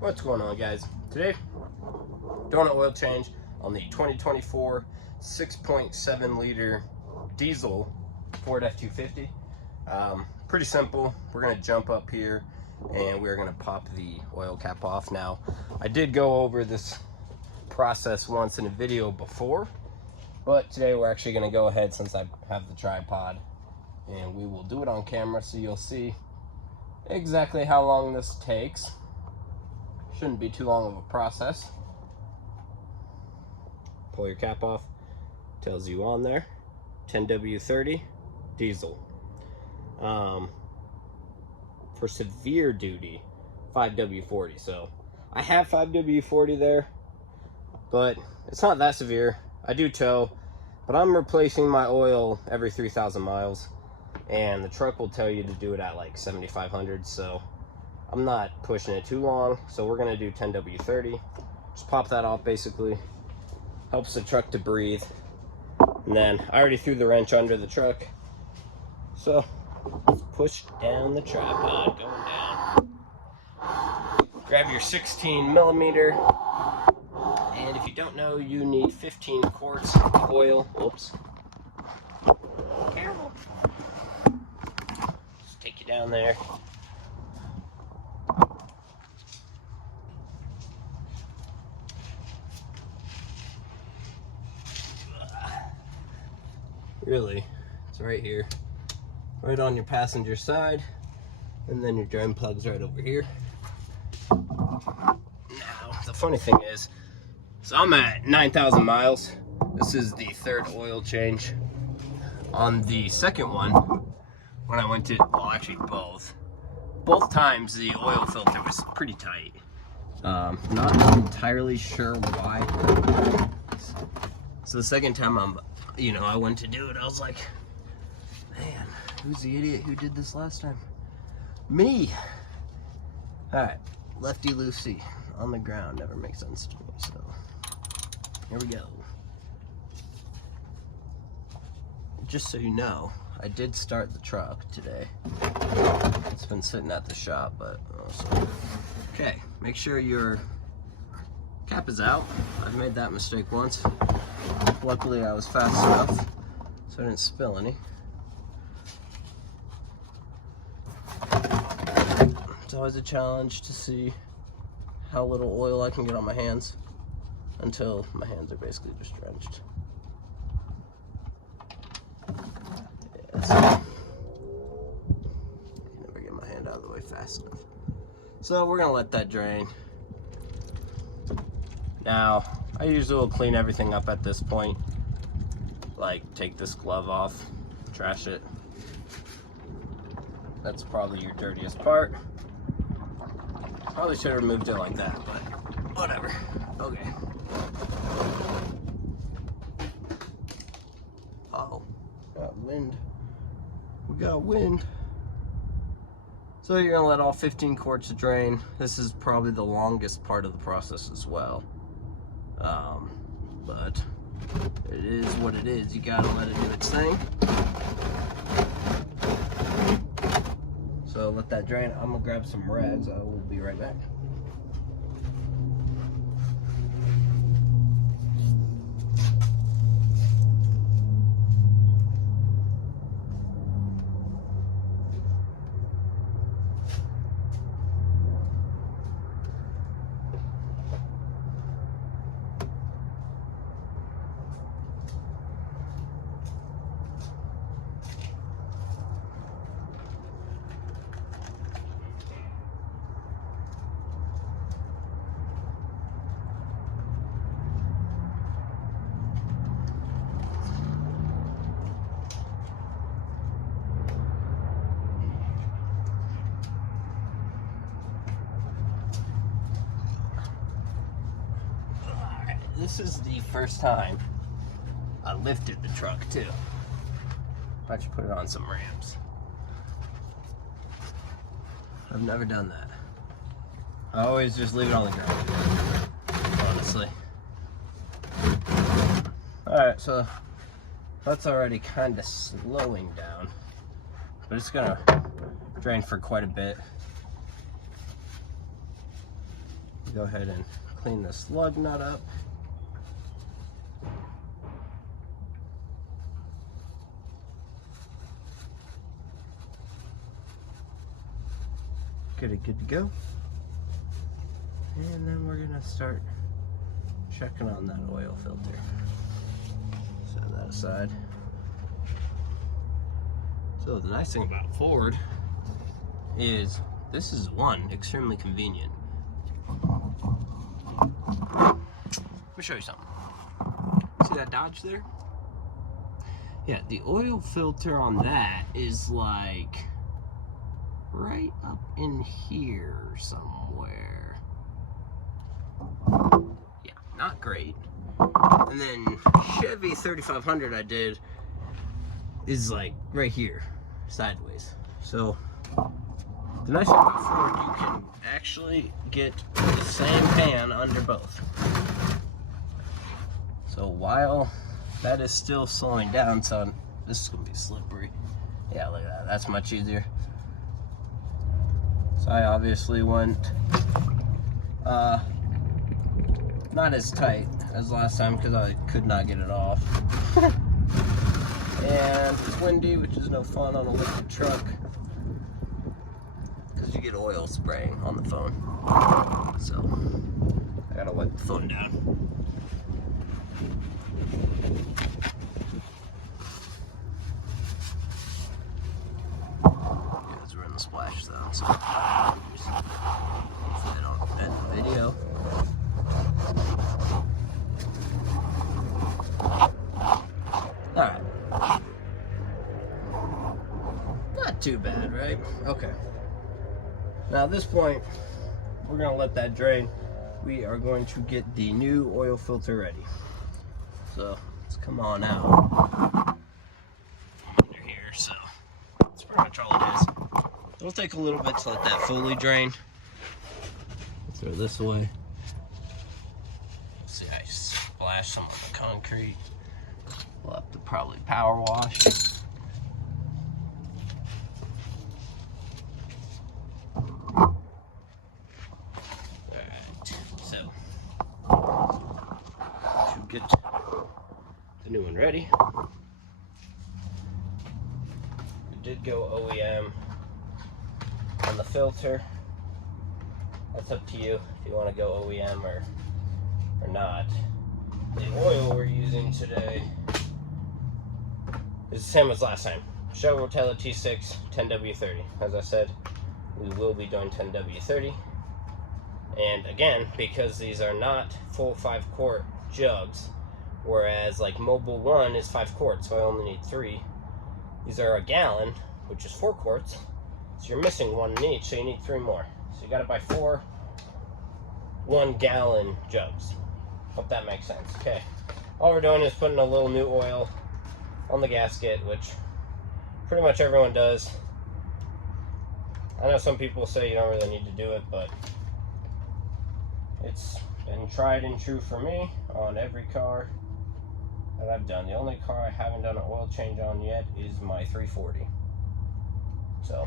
What's going on, guys? Today, doing an oil change on the 2024 6.7 liter diesel Ford F-250. Pretty simple. We're going to jump up here and we're going to pop the oil cap off. Now, I did go over this process once in a video before, but today we're actually going to go ahead, since I have the tripod, and we will do it on camera so you'll see exactly how long this takes. Shouldn't be too long of a process. Pull your cap off, tells you on there 10W30 diesel. For severe duty, 5W40. So I have 5W40 there, but it's not that severe. I do tow, but I'm replacing my oil every 3,000 miles, and the truck will tell you to do it at like 7,500. So I'm not pushing it too long, so we're gonna do 10W30. Just pop that off, basically. Helps the truck to breathe. And then I already threw the wrench under the truck, so let's push down the tripod, going down. Grab your 16 millimeter, and if you don't know, you need 15 quarts of oil. Whoops. Careful. Just take you down there. Really, it's right here, right on your passenger side, and then your drain plug's right over here. Now, the funny thing is, so I'm at 9,000 miles. This is the third oil change. On the second one, when I went to, well, actually both times the oil filter was pretty tight. Not entirely sure why. So the second time I went to do it, I was like, man, who's the idiot who did this last time? Me! Alright, lefty loosey on the ground never makes sense to me, so here we go. Just so you know, I did start the truck today. It's been sitting at the shop, but also. Okay, make sure your cap is out. I've made that mistake once. Luckily, I was fast enough, so I didn't spill any. It's always a challenge to see how little oil I can get on my hands until my hands are basically just drenched. Yes. I can never get my hand out of the way fast enough. So we're gonna let that drain. Now, I usually will clean everything up at this point. Like, take this glove off, trash it. That's probably your dirtiest part. Probably should have removed it like that, but whatever. Okay. Uh-oh, got wind. We got wind. So you're gonna let all 15 quarts drain. This is probably the longest part of the process as well. But it is what it is. You gotta let it do its thing. So let that drain. I'm gonna grab some rags. I will be right back. This is the first time I lifted the truck too. I should put it on some ramps. I've never done that. I always just leave it on the ground, honestly. Alright, so that's already kind of slowing down, but it's gonna drain for quite a bit. Go ahead and clean this lug nut up. Get it good to go. And then we're gonna start checking on that oil filter. Set that aside. So the nice thing about Ford is this is extremely convenient. Let me show you something. See that Dodge there? Yeah, the oil filter on that is like right up in here somewhere. Yeah, not great. And then Chevy 3500 I did is like right here, sideways. So the nice thing about Ford, you can actually get the same pan under both. So while that is still slowing down, son, this is gonna be slippery. Yeah, look at that, that's much easier. So I obviously went not as tight as last time because I could not get it off. And it's windy, which is no fun on a lifted truck because you get oil spraying on the phone. So I gotta wipe the phone down. Because we're in the splash zone, so hopefully I don't end the video. Alright. Not too bad, right? Okay. Now at this point, we're going to let that drain. We are going to get the new oil filter ready. So, let's come on out. Under here, so that's pretty much all it is. It'll take a little bit to let that fully drain. Throw this away. See, I splashed some of the concrete. We'll have to probably power wash. Alright, so to get the new one ready, we did go OEM on the filter. That's up to you if you want to go OEM or not. The oil we're using today is the same as last time. Shell Rotella T6 10W30. As I said, we will be doing 10W30. And again, because these are not full 5-quart jugs, whereas like Mobile 1 is 5 quarts, so I only need 3. These are a gallon, which is 4 quarts. So you're missing 1 in each, so you need 3 more. So you gotta buy 4 1-gallon jugs. Hope that makes sense. Okay. All we're doing is putting a little new oil on the gasket, which pretty much everyone does. I know some people say you don't really need to do it, but it's been tried and true for me on every car that I've done. The only car I haven't done an oil change on yet is my 340. So,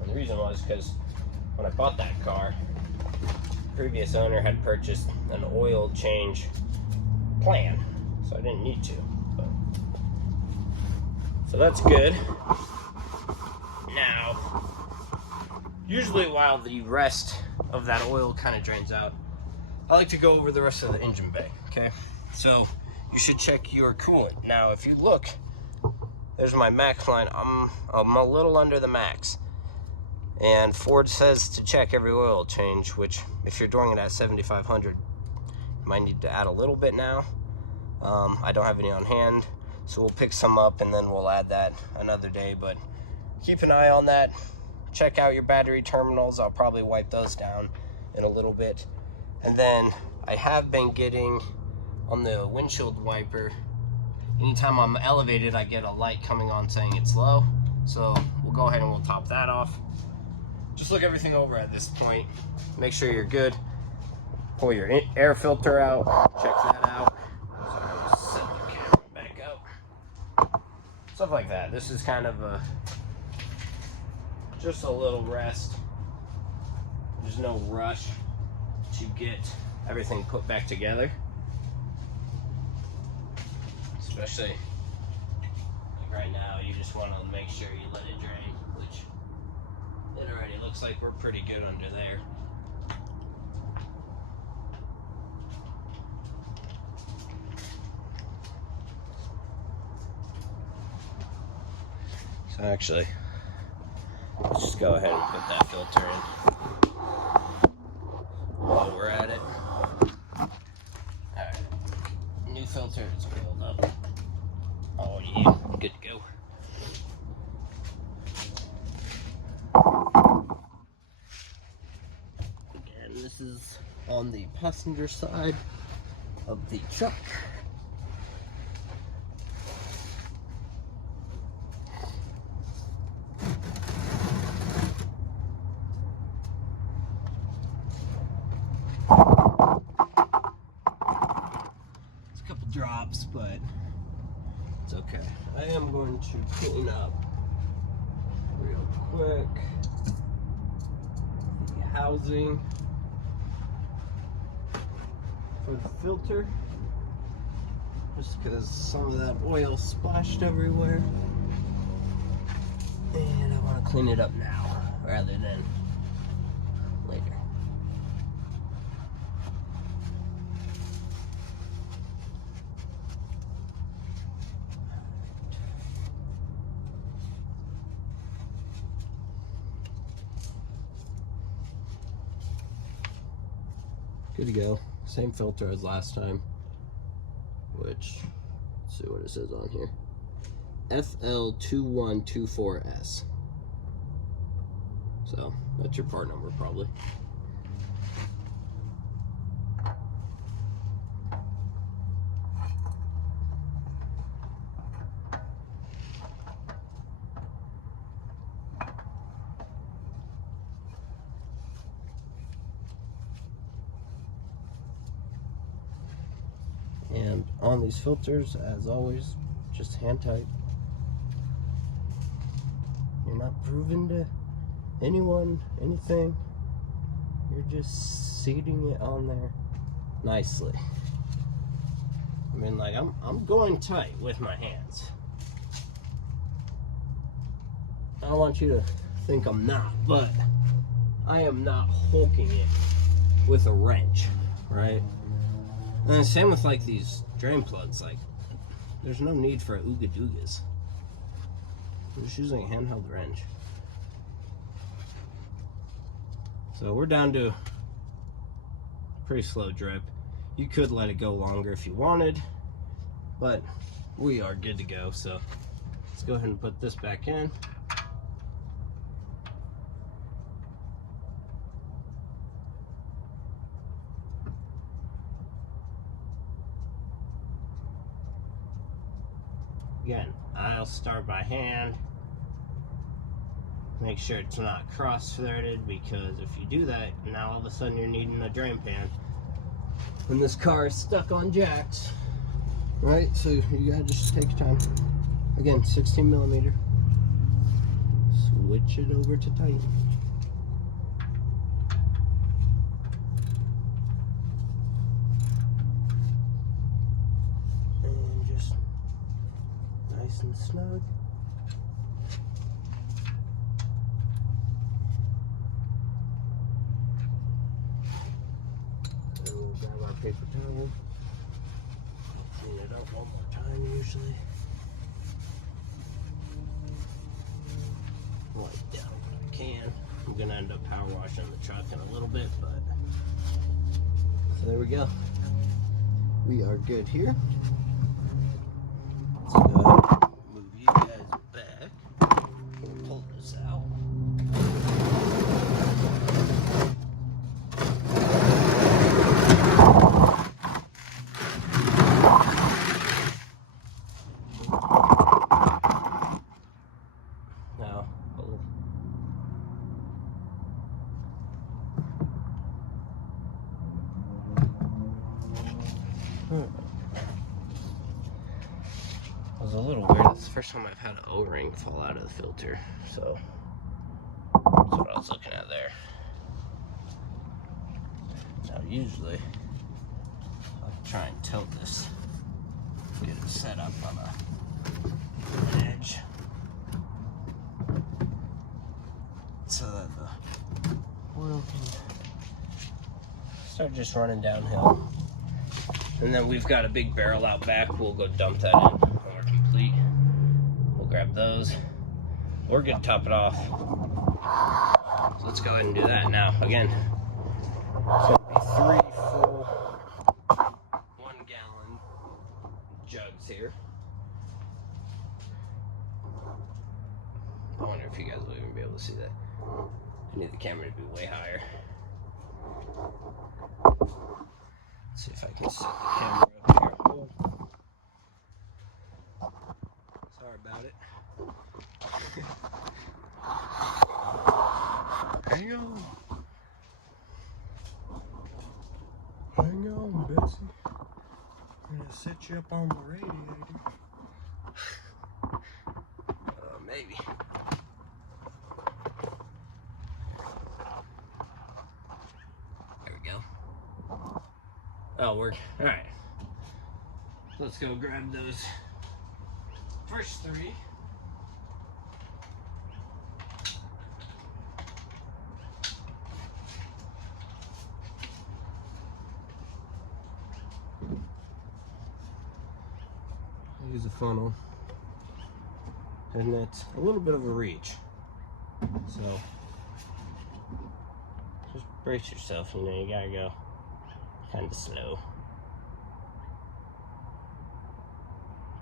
and the reason was because when I bought that car, the previous owner had purchased an oil change plan, so I didn't need to. But, so that's good. Now, usually while the rest of that oil kind of drains out, I like to go over the rest of the engine bay, okay? So you should check your coolant. Now, if you look, there's my max line. I'm a little under the max. And Ford says to check every oil change, which if you're doing it at 7,500, you might need to add a little bit now. I don't have any on hand, so we'll pick some up and then we'll add that another day. But keep an eye on that. Check out your battery terminals. I'll probably wipe those down in a little bit. And then I have been getting on the windshield wiper, anytime I'm elevated, I get a light coming on saying it's low. So we'll go ahead and we'll top that off. Just look everything over at this point. Make sure you're good. Pull your air filter out. Check that out. Sorry, I'll set the camera back up. Stuff like that. This is kind of just a little rest. There's no rush. to get everything put back together. Especially like right now, you just want to make sure you let it drain, which it already looks like we're pretty good under there. So actually, let's just go ahead and put that filter in while we're at it. Alright, new filter is filled up. Oh yeah, good to go. Again, this is on the passenger side of the truck. It's a couple drops, but it's okay. I am going to clean up real quick the housing for the filter, just because some of that oil splashed everywhere, and I want to clean it up now rather than later. Good to go. Same filter as last time, which, let's see what it says on here. FL2124S. So that's your part number probably. And on these filters, as always, just hand tight. You're not proving to anyone anything. You're just seating it on there nicely. I mean, like, I'm going tight with my hands. I don't want you to think I'm not, but I am not hulking it with a wrench, right? And then same with like these drain plugs, like there's no need for ooga doogas. I'm just using a handheld wrench. So we're down to pretty slow drip. You could let it go longer if you wanted, but we are good to go. So let's go ahead and put this back in. Again, I'll start by hand. Make sure it's not cross-threaded, because if you do that, now all of a sudden you're needing a drain pan when this car is stuck on jacks, right? So you gotta just take your time. Again, 16 millimeter. Switch it over to tight. And just nice and snug. And we'll grab our paper towel. Clean it up one more time usually. Wipe down what I can. I'm gonna end up power washing the truck in a little bit, but so there we go. We are good here. Let's go ahead and move you guys back. We'll pull this out. Now, It was a little weird. It's the first time I've had an O-ring fall out of the filter, so that's what I was looking at there. Now usually I'll try and tilt this, get it set up on an edge so that the oil can start just running downhill. And then we've got a big barrel out back. We'll go dump that in when we're complete. We'll grab those. We're gonna top it off. So let's go ahead and do that now. Again, it's gonna be 3 full 1-gallon jugs here. I wonder if you guys will even be able to see that. I need the camera to be way higher. Let's see if I can set the camera up here. Oh. Sorry about it. Hang on. Hang on, Bessie. I'm gonna set you up on the radiator. Maybe. There we go. That'll work. Alright. Let's go grab those first 3. Use a funnel, and it's a little bit of a reach, so just brace yourself. You know, you gotta go kind of slow,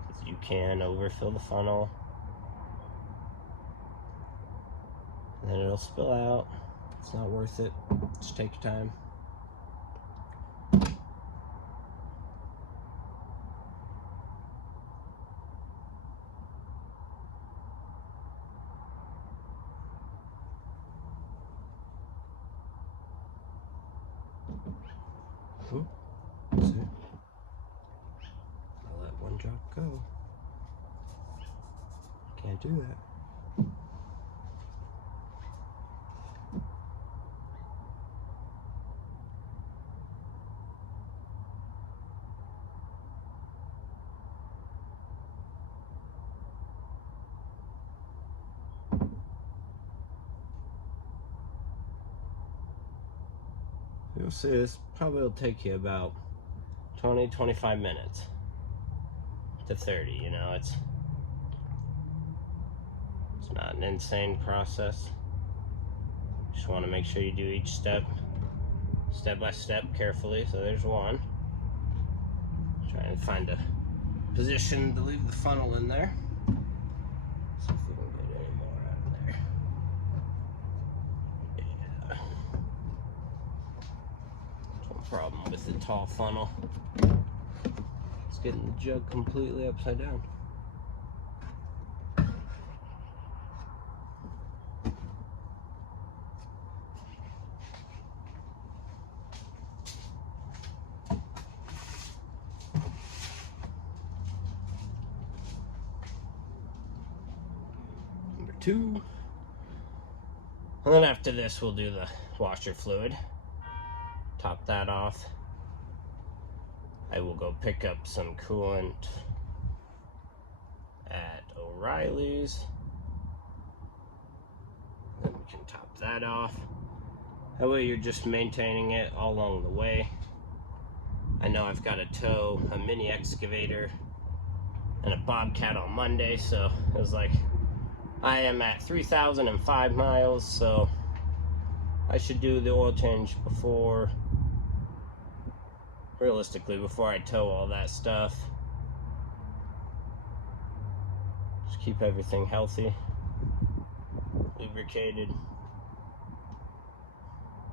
because you can overfill the funnel and then it'll spill out. It's not worth it. Just take your time. Ooh, that's it. I'll let one drop go. Can't do that. You'll see this probably will take you about 20-25 minutes to 30. You know, it's not an insane process. Just want to make sure you do each step by step carefully. So there's one. Try and find a position to leave the funnel in there. See if we can get any more out of there. Yeah. Problem with the tall funnel. It's getting the jug completely upside down. Number 2. And then after this, we'll do the washer fluid. Top that off. I will go pick up some coolant at O'Reilly's. Then we can top that off. That way you're just maintaining it all along the way. I know I've got to tow a mini excavator and a Bobcat on Monday, so it was like, I am at 3,005 miles, so I should do the oil change before, realistically, before I tow all that stuff. Just keep everything healthy, lubricated.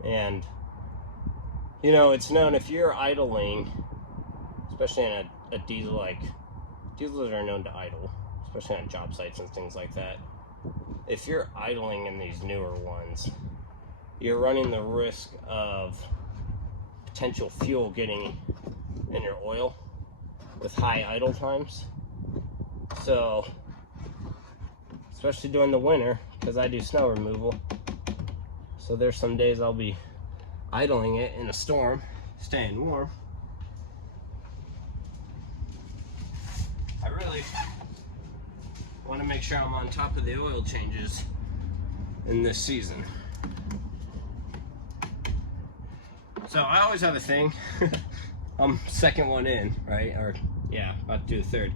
And, you know, it's known if you're idling, especially in a diesel, like, diesels are known to idle, especially on job sites and things like that. If you're idling in these newer ones, you're running the risk of potential fuel getting in your oil with high idle times. So, especially during the winter, because I do snow removal, so there's some days I'll be idling it in a storm, staying warm. I really want to make sure I'm on top of the oil changes in this season. So I always have a thing. I'm second one in, right? Or yeah, about to do the third.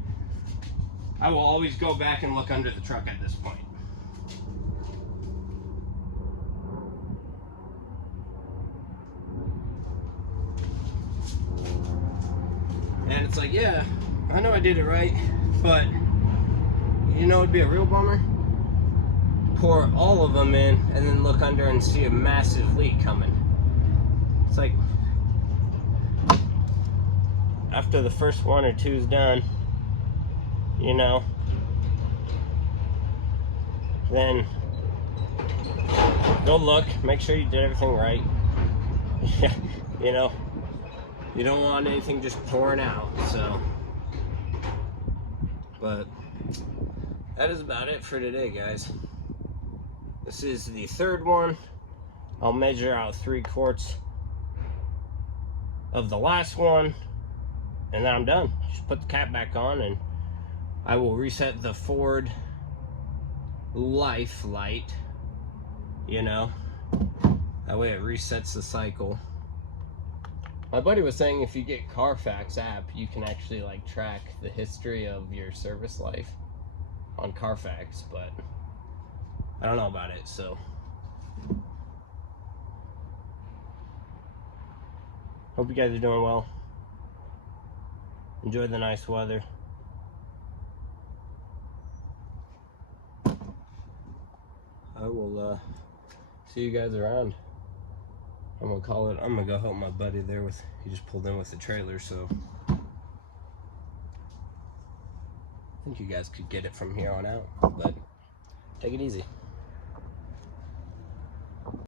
I will always go back and look under the truck at this point. And it's like, yeah, I know I did it right, but you know it'd be a real bummer? Pour all of them in and then look under and see a massive leak coming. It's like, after the first one or two is done, you know, then go look, make sure you did everything right. You know, you don't want anything just pouring out, so. But that is about it for today, guys. This is the third one. I'll measure out 3 quarts of the last one, and then I'm done. Just put the cap back on, and I will reset the Ford Life light, you know, that way it resets the cycle. My buddy was saying if you get Carfax app, you can actually like track the history of your service life on Carfax, but I don't know about it, so. Hope you guys are doing well. Enjoy the nice weather. I will see you guys around. I'm gonna go help my buddy there with, he just pulled in with the trailer, so I think you guys could get it from here on out, but take it easy.